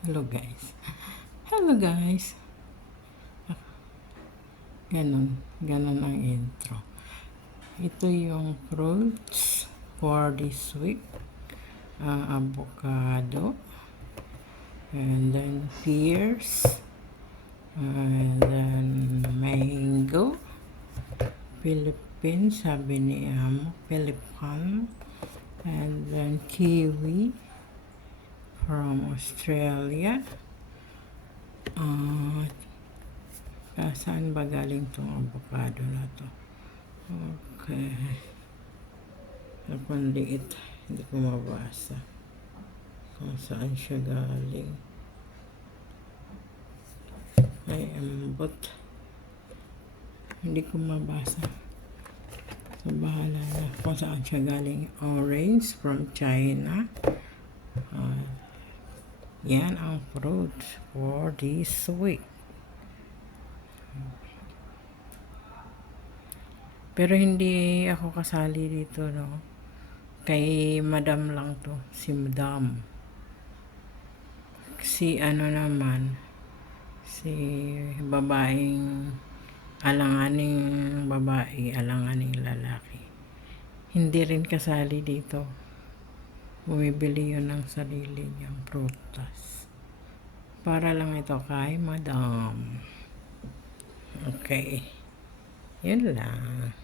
Hello guys. Hello guys. Ganon ang intro. Ito yung fruits for this week. Avocado. And then pears. And then mango. Philippines, sabi ni Amo. Philippine. And then kiwi from Australia. Saan ba galing tong avocado na to? Okay. Ang liit. Hindi ko mabasa kung saan siya galing. Ay, ambot. Hindi ko mabasa. So, bahala na kung saan siya galing. Orange from China. Yan ang fruits for this week. Pero hindi ako kasali dito, no? Kay Madam lang to. Si Madam. Si ano naman, si babaeng alanganing babae, alanganing lalaki. Hindi rin kasali dito. Bumibili yun ng sarili niyang prutas. Para lang ito kay Madam. Okay. Yun lang.